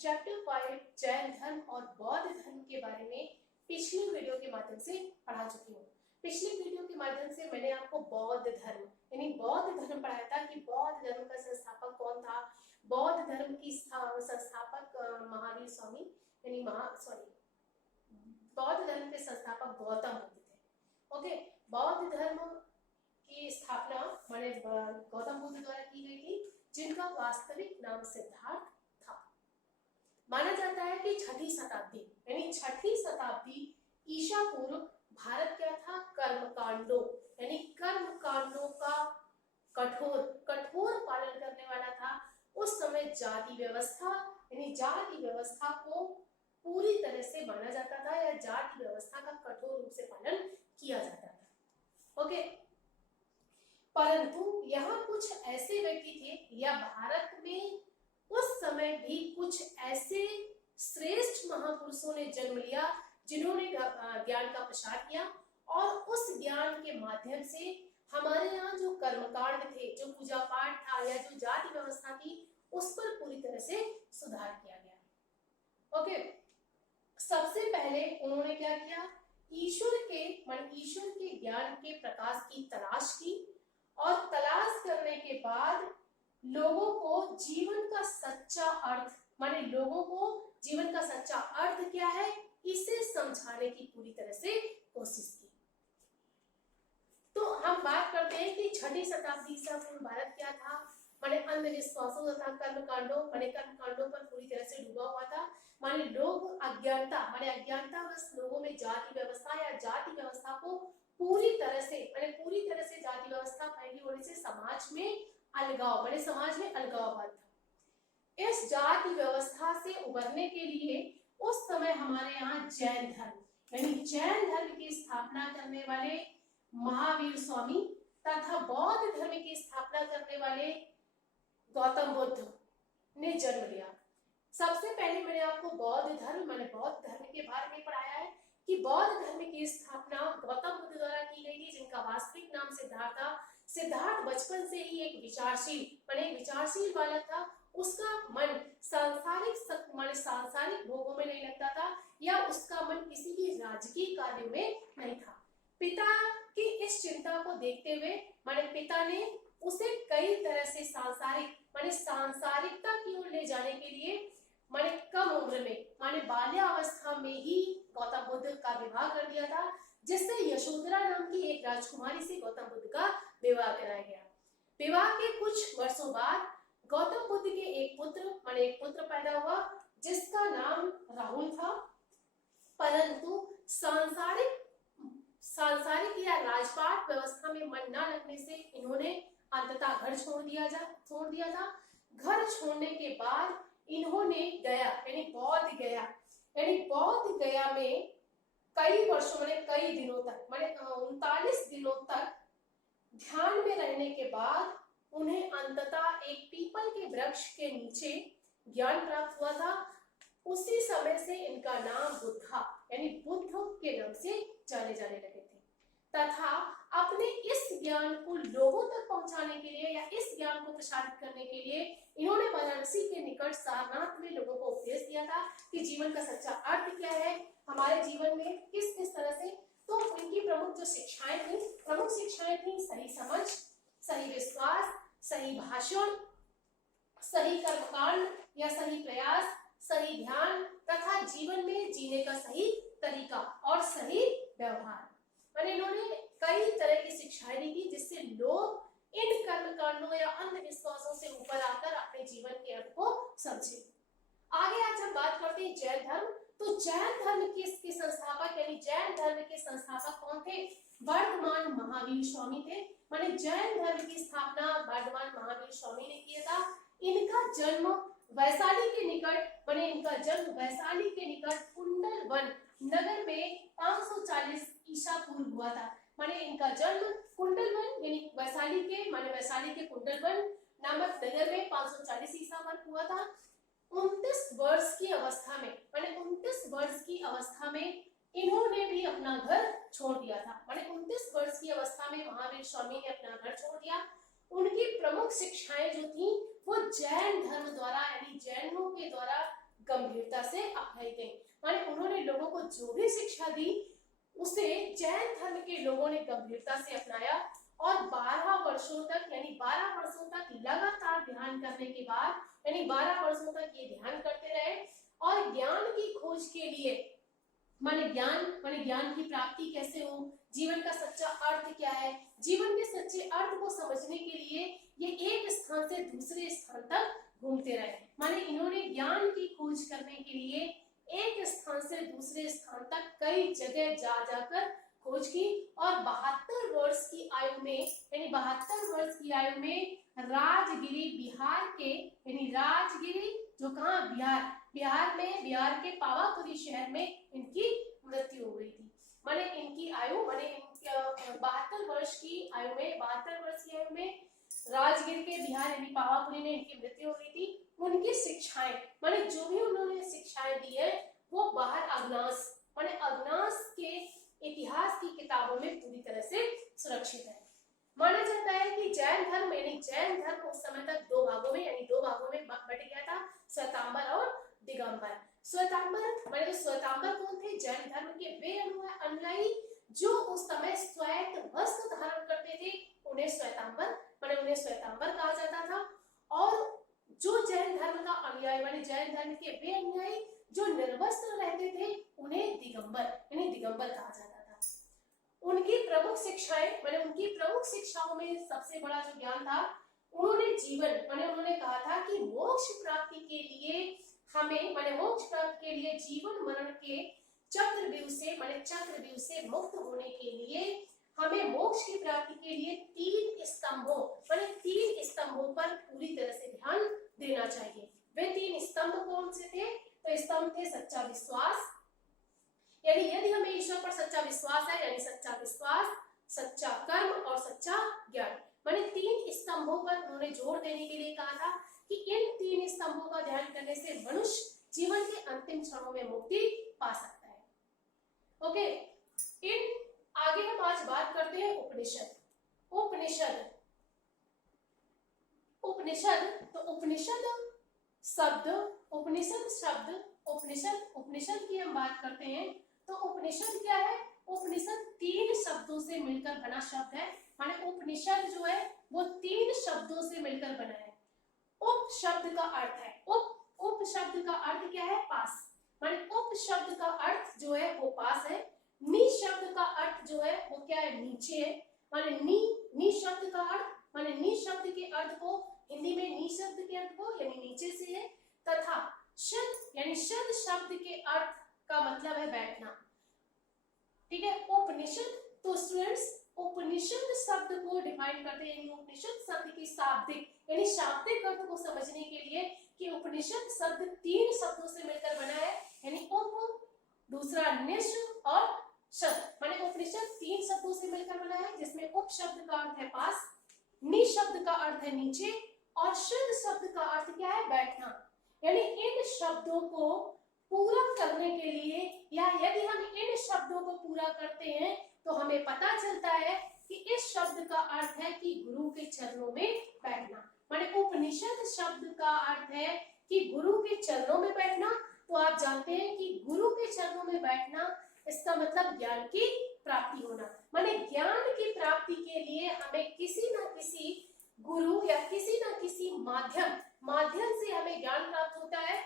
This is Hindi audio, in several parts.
चैप्टर 5 जैन धर्म और बौद्ध धर्म के बारे में पिछली वीडियो के माध्यम से पढ़ा चुकी हूँ। पिछली वीडियो के माध्यम से मैंने आपको बौद्ध धर्म यानी बौद्ध धर्म पढ़ाया था कि बौद्ध धर्म का संस्थापक कौन था। बौद्ध धर्म की संस्थापक महावीर स्वामी यानी बौद्ध धर्म के संस्थापक गौतम बुद्ध थे। ओके, बौद्ध धर्म की स्थापना माने गौतम बुद्ध द्वारा की गई थी, जिनका वास्तविक नाम सिद्धार्थ था। माना जाता है कि छठी शताब्दी यानी छठी शताब्दी ईसा पूर्व भारत क्या था, कर्मकांडों यानी कर्मकांडों का कठोर पालन करने वाला था। उस समय जाति व्यवस्था यानी जाति व्यवस्था को पूरी तरह से माना जाता था या जाति व्यवस्था का कठोर रूप से पालन किया जाता था। ओके, परंतु यहाँ कुछ ऐसे व्यक्ति थे या भारत में उस समय भी कुछ ऐसे श्रेष्ठ महापुरुषों ने जन्म लिया जिन्होंने ज्ञान का प्रसार किया और उस ज्ञान के माध्यम से हमारे यहाँ जो कर्मकांड थे, जो पूजा पाठ था या जो जाति व्यवस्था थी, उस पर पूरी तरह से सुधार किया गया। ओके, सबसे पहले उन्होंने क्या किया, ईश्वर के ज्ञान के प्रकाश की तलाश की और तलाश करने के बाद लोगों को जीवन का सच्चा अर्थ माने लोगों को जीवन का सच्चा अर्थ क्या है इसे समझाने की पूरी तरह से कोशिश की। तो हम बात करते हैं कि छठी शताब्दी ईसा पूर्व भारत क्या था, माने अंधविश्वासों तथा कर्मकांडों पर पूरी तरह से डूबा हुआ था। माने लोग अज्ञानतावश लोगों में जाति व्यवस्था या जाति व्यवस्था को पूरी तरह से जाति व्यवस्था फैली होने से समाज में अलगाववाद था। इस जाति व्यवस्था से उबरने के लिए उस समय हमारे यहाँ जैन धर्म की स्थापना करने वाले महावीर स्वामी तथा बौद्ध धर्म की स्थापना करने वाले गौतम बुद्ध ने जन्म लिया। सबसे पहले मैंने आपको बौद्ध धर्म के बारे में पढ़ाया है कि बौद्ध धर्म की स्थापना गौतम बुद्ध द्वारा की गई थी, जिनका वास्तविक नाम सिद्धार्थ था। सिद्धार्थ बचपन से ही एक विचारशील बालक था। उसका मन सांसारिक भोगों में नहीं लगता था या उसका मन किसी भी राजकीय कार्य में नहीं था। पिता की इस चिंता को देखते हुए पिता ने उसे कई तरह से सांसारिकता की ओर ले जाने के लिए कम उम्र में बाल्यावस्था में ही गौतम बुद्ध का विवाह कर दिया था, जिससे यशोधरा नाम की एक राजकुमारी से गौतम बुद्ध का विवाह कराया गया। विवाह के कुछ वर्षों बाद गौतम बुद्ध के एक पुत्र पैदा हुआ जिसका नाम राहुल था। परंतु सांसारिक या राजपाट व्यवस्था में मन न लगने से इन्होंने अंततः घर छोड़ दिया था। घर छोड़ने के बाद इन्होंने बौद्ध गया में कई वर्षों कई दिनों तक 39 दिनों तक ध्यान में रहने के बाद उन्हें अंततः एक पीपल के वृक्ष के नीचे ज्ञान प्राप्त हुआ था। उसी समय से इनका नाम बुद्धा बुद्ध के नाम से जाने लगे थे तथा अपने इस ज्ञान को लोगों तक पहुंचाने के लिए या इस ज्ञान को प्रसारित करने के लिए इन्होंने वाराणसी के निकट सारनाथ में लोगों को उपदेश दिया था कि जीवन का सच्चा अर्थ क्या है, हमारे जीवन में किस तरह से। तो इनकी प्रमुख शिक्षाएं थी सही समझ, सही विश्वास, सही भाषण, सही कर्मकांड या सही प्रयास, सही ध्यान तथा जीवन में जीने का सही तरीका और सही व्यवहार। इन्होंने कई तरह की शिक्षाएं दी थी जिससे लोग इन कर्मकांडों या अंधविश्वासों से ऊपर आकर अपने जीवन के अर्थ को समझे। आगे आज हम बात करते हैं जैन धर्म। तो जैन धर्म के संस्थापक कौन थे? वर्धमान महावीर स्वामी थे। जैन धर्म की स्थापना वर्धमान महावीर स्वामी ने किया था। इनका जन्म वैशाली के निकट कुंडलवन नगर में 540 ईसा पूर्व हुआ था। इनका जन्म कुंडलवन यानी वैशाली के कुंडलवन नामक नगर में 540 ईसा पूर्व हुआ था। 29 वर्ष की अवस्था में इन्होंने भी अपना घर छोड़ दिया था। 29 वर्ष की अवस्था में महावीर स्वामी ने अपना घर छोड़ दिया। उनकी प्रमुख शिक्षाएं जो थी वो जैन धर्म द्वारा यानी जैनों के द्वारा गंभीरता से अपनाई गई। माने उन्होंने लोगों को जो भी शिक्षा दी उसे जैन धर्म के लोगों ने गंभीरता से अपनाया और 12 वर्षों तक यानी 12 वर्षों तक लगातार ध्यान करने के बाद यानी 12 वर्षों तक ये ध्यान करते रहे और ज्ञान की खोज के लिए माने ज्ञान की प्राप्ति कैसे हो, जीवन का सच्चा अर्थ क्या है, जीवन के सच्चे अर्थ को समझने के लिए ये एक स्थान से दूसरे स्थान तक घूमते रहे। माने इन्होंने ज्ञान की खोज करने के लिए एक स्थान से दूसरे स्थान तक कई जगह जा जाकर खोज की और 72 वर्ष की आयु में यानी 72 वर्ष की आयु में राजगिरी बिहार के यानी राजगिरी जो कहाँ बिहार के पावापुरी शहर में इनकी मृत्यु हो गई थी। माने इनकी आयु 72 वर्ष की आयु में राजगिर के बिहार यानी पावापुरी में इनकी मृत्यु हो गई थी। उनकी शिक्षाएं माने जो भी उन्होंने शिक्षाएं दी है वो बाहर अग्नास के इतिहास की किताबों में पूरी तरह से सुरक्षित है। माना जाता है कि जैन धर्म उस समय तक दो भागों में बट गया था, श्वेतांबर और दिगंबर। श्वेतांबर कौन थे? जैन धर्म के वे अनुयायी जो उस समय श्वेत वस्त्र धारण करते थे, उन्हें श्वेतांबर कहा जाता था। और जो जैन धर्म का अनुयायी जैन धर्म के वे अनुयायी जो निर्वस्त्र रहते थे, उन्हें दिगंबर कहा जाता था। उनकी प्रमुख शिक्षाओं में सबसे बड़ा जो ज्ञान था, उन्होंने कहा था कि मोक्ष प्राप्ति के लिए जीवन मरण के चक्रव्यूह से मुक्त होने के लिए हमें मोक्ष की प्राप्ति के लिए तीन स्तंभों पर पूरी तरह से ध्यान देना चाहिए। वे तीन स्तंभ कौन से थे? तो स्तंभ थे सच्चा विश्वास, यानी यदि हमें ईश्वर पर सच्चा विश्वास है यानी सच्चा विश्वास, सच्चा कर्म और सच्चा ज्ञान। माने तीन स्तंभों पर उन्होंने जोर देने के लिए कहा था कि इन तीन स्तंभों का ध्यान करने से मनुष्य जीवन के अंतिम क्षणों में मुक्ति पा सकता है। ओके, आगे हम आज बात करते हैं उपनिषद। उपनिषद की हम बात करते हैं तो उपनिषद क्या है? उपनिषद तीन शब्दों से मिलकर बना शब्द है। माने उपनिषद जो है वो तीन शब्दों से मिलकर बना है। उप शब्द का अर्थ क्या है? पास। माने उप शब्द का अर्थ जो है वो पास है। नी शब्द का अर्थ जो है वो क्या है? नीचे है। माने नी शब्द का अर्थ नी शब्द के अर्थ को हिंदी में नी शब्द के अर्थ को यानी नीचे से है, तथा शद शब्द के अर्थ का मतलब है बैठना। ठीक है। उपनिषद, तो स्टूडेंट्स उपनिषद शब्द को डिफाइन करते हैं, उपनिषद शब्द की शाब्दिक अर्थ को समझने के लिए कि उपनिषद शब्द तीन शब्दों से मिलकर बना है, यानी उप, दूसरा निश और शब्द। माने उपनिषद तीन शब्दों से मिलकर बना है, जिसमें उप शब्द का अर्थ है पास, नि शब्द का अर्थ है नीचे और शद शब्द का अर्थ क्या है? बैठना। यानी इन शब्दों को पूरा करने के लिए या यदि हम इन शब्दों को पूरा करते हैं तो हमें पता चलता है कि इस शब्द का अर्थ है कि गुरु के चरणों में बैठना। माने उपनिषद शब्द का अर्थ है कि गुरु के चरणों में बैठना। तो आप जानते हैं कि गुरु के चरणों में बैठना, इसका मतलब ज्ञान की प्राप्ति होना। माने ज्ञान की प्राप्ति के लिए हमें किसी न किसी गुरु या किसी न किसी माध्यम से हमें ज्ञान प्राप्त होता है।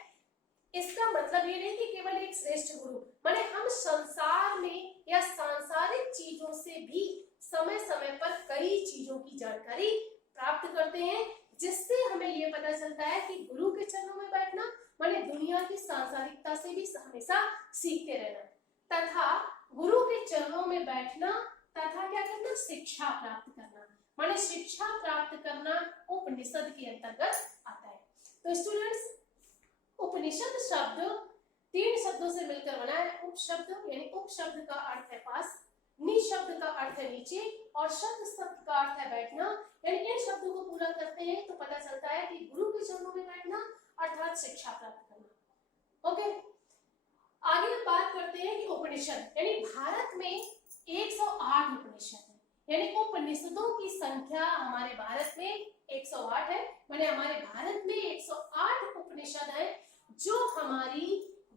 इसका मतलब ये नहीं कि केवल एक श्रेष्ठ गुरु, माने हम संसार में या सांसारिक चीजों से भी समय समय पर कई चीजों की जानकारी प्राप्त करते हैं, जिससे हमें ये पता चलता है कि गुरु के चरणों में बैठना माने दुनिया की सांसारिकता से भी हमेशा सीखते रहना, तथा गुरु के चरणों में बैठना तथा क्या करना? शिक्षा प्राप्त करना। माने शिक्षा प्राप्त करना उपनिषद के अंतर्गत आता है। तो स्टूडेंट्स उपनिषद शब्द तीन शब्दों से मिलकर बना है। उप शब्द यानी उप शब्द का अर्थ है पास, नि शब्द का अर्थ है नीचे और शब्द का अर्थ है बैठना। यानी इन शब्दों को पूरा करते हैं तो पता चलता है कि गुरु के चरणों में बैठना अर्थात शिक्षा प्राप्त करना। ओके, आगे हम बात करते हैं कि उपनिषद यानी भारत में 108 उपनिषद है, यानी उपनिषदों की संख्या हमारे भारत में 108 है। माने हमारे भारत में 108 उपनिषद है जो हमारी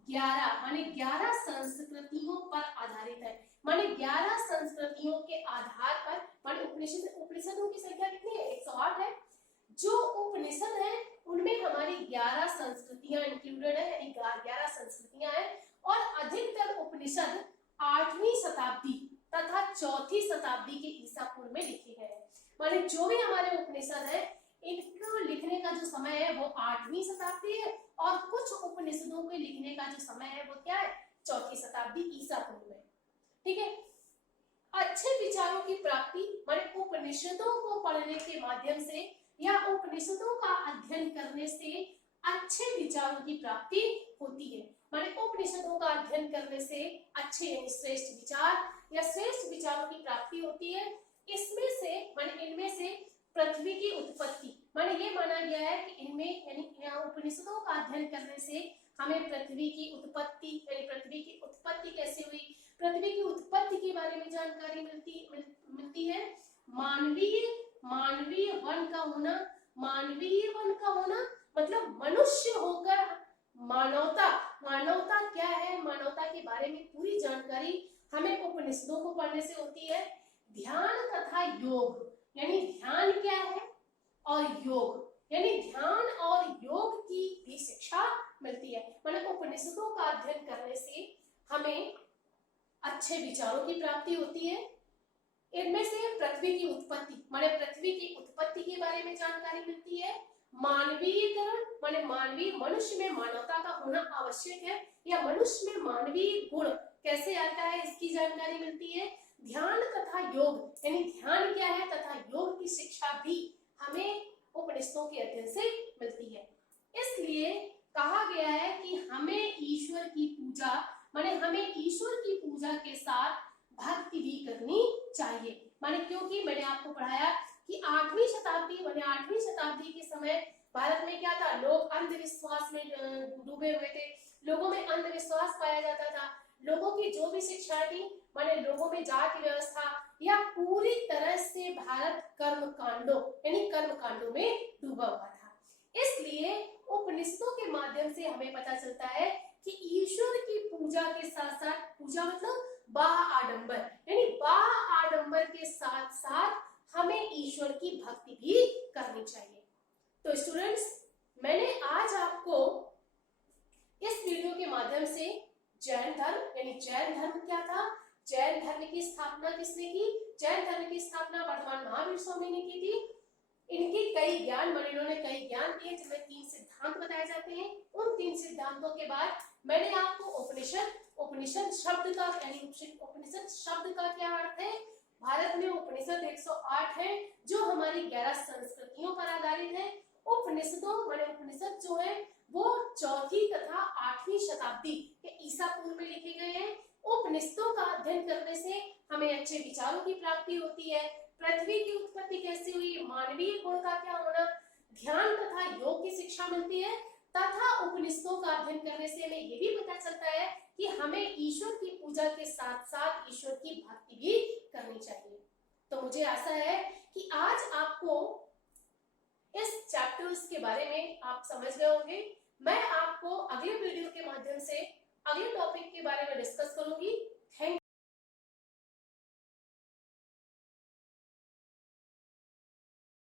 11 माने 11 संस्कृतियों पर आधारित है। माने 11 संस्कृतियों के आधार पर माने उपनिषदों की संख्या कितनी है? 108 है। जो उपनिषद है उनमें हमारी 11 संस्कृतियां इंक्लूडेड है, यानी 11 संस्कृतियां हैं। और अधिकतर उपनिषद 8वीं शताब्दी तथा 4थी शताब्दी के ईसा पूर्व में लिखे गए हैं। माने जो भी हमारे उपनिषद है इनको लिखने का जो समय है वो 8वीं शताब्दी है, और कुछ उपनिषदों के लिखने का जो समय है वो क्या है? 4थी शताब्दी ईसा पूर्व में। ठीक है। अच्छे विचारों की प्राप्ति माने उपनिषदों को पढ़ने के माध्यम से या उपनिषदों का अध्ययन करने से अच्छे विचारों की प्राप्ति होती है। माने उपनिषदों का अध्ययन करने से अच्छे यानी श्रेष्ठ विचार या श्रेष्ठ विचारों की प्राप्ति होती है। इसमें से माने इनमें से पृथ्वी की उत्पत्ति माने ये माना गया है कि इनमें यानी उपनिषदों का अध्ययन करने से हमें पृथ्वी की उत्पत्ति यानी पृथ्वी की उत्पत्ति कैसे हुई, पृथ्वी की उत्पत्ति के बारे में जानकारी मिलती है। मानवीय वन का होना, मानवीय वन का होना मतलब मनुष्य होकर मानवता क्या है, मानवता के बारे में पूरी जानकारी हमें उपनिषदों को पढ़ने से होती है। ध्यान तथा योग यानी ध्यान क्या है और योग यानी ध्यान और योग की भी शिक्षा मिलती है। माने उपनिषदों का अध्ययन करने से हमें अच्छे विचारों की प्राप्ति होती है। इनमें से पृथ्वी की उत्पत्ति माने पृथ्वी की उत्पत्ति के बारे में जानकारी मिलती है। मानवीयकरण माने मानवीय मनुष्य में मानवता का होना आवश्यक है, या मनुष्य में मानवीय गुण कैसे आता है इसकी जानकारी मिलती है। ध्यान तथा योग यानी ध्यान क्या है तथा योग की शिक्षा भी हमें उपनिषदों के अध्ययन से मिलती है। इसलिए कहा गया है कि हमें ईश्वर की पूजा माने हमें ईश्वर की पूजा के साथ भक्ति भी करनी चाहिए। माने क्योंकि मैंने आपको पढ़ाया कि 8वीं शताब्दी माने 8वीं शताब्दी के समय भारत में क्या था, लोग अंधविश्वास में डूबे हुए थे। लोगों में अंधविश्वास पाया जाता था। लोगों की जो भी शिक्षा थी माने लोगों में जाति व्यवस्था या पूरी तरह से भारत कर्मकांडों में डूबा हुआ था। इसलिए उपनिषदों के माध्यम से हमें पता चलता है कि ईश्वर की पूजा के साथ साथ, पूजा मतलब बाह्य आडंबर यानी बाह्य आडंबर के साथ साथ हमें ईश्वर की भक्ति भी करनी चाहिए। तो स्टूडेंट्स, मैंने आज आपको इस वीडियो के माध्यम से जैन धर्म यानी जैन धर्म क्या था, जैन धर्म की स्थापना किसने की, जैन धर्म की स्थापना वर्तमान महावीर स्वामी ने की थी। इनके कई ज्ञान माने इन्होंने कई ज्ञान दिए जिनमें 3 सिद्धांत बताए जाते हैं। उन 3 सिद्धांतों के बाद मैंने आपको उपनिषद शब्द का यानी उपनिषद शब्द का क्या अर्थ है, भारत में उपनिषद 108 है जो हमारी 11 संस्कृतियों पर आधारित है। उपनिषदों माने उपनिषद जो है वो 4वीं तथा 8वीं शताब्दी के ईसा पूर्व में लिखे गए हैं। उपनिषदों का अध्ययन करने से हमें अच्छे विचारों की प्राप्ति होती है। पृथ्वी की उत्पत्ति कैसे हुई, मानवीय गुण का क्या होना, ध्यान तथा योग की शिक्षा मिलती है तथा उपनिषदों का अध्ययन करने से हमें ये भी पता चलता है कि हमें ईश्वर की पूजा के साथ साथ ईश्वर की भक्ति भी करनी चाहिए। तो मुझे आशा है कि आज आपको इस चैप्टर्स के बारे में आप समझ गए होंगे। मैं आपको अगले वीडियो के माध्यम से अगले टॉपिक के बारे में डिस्कस करूंगी।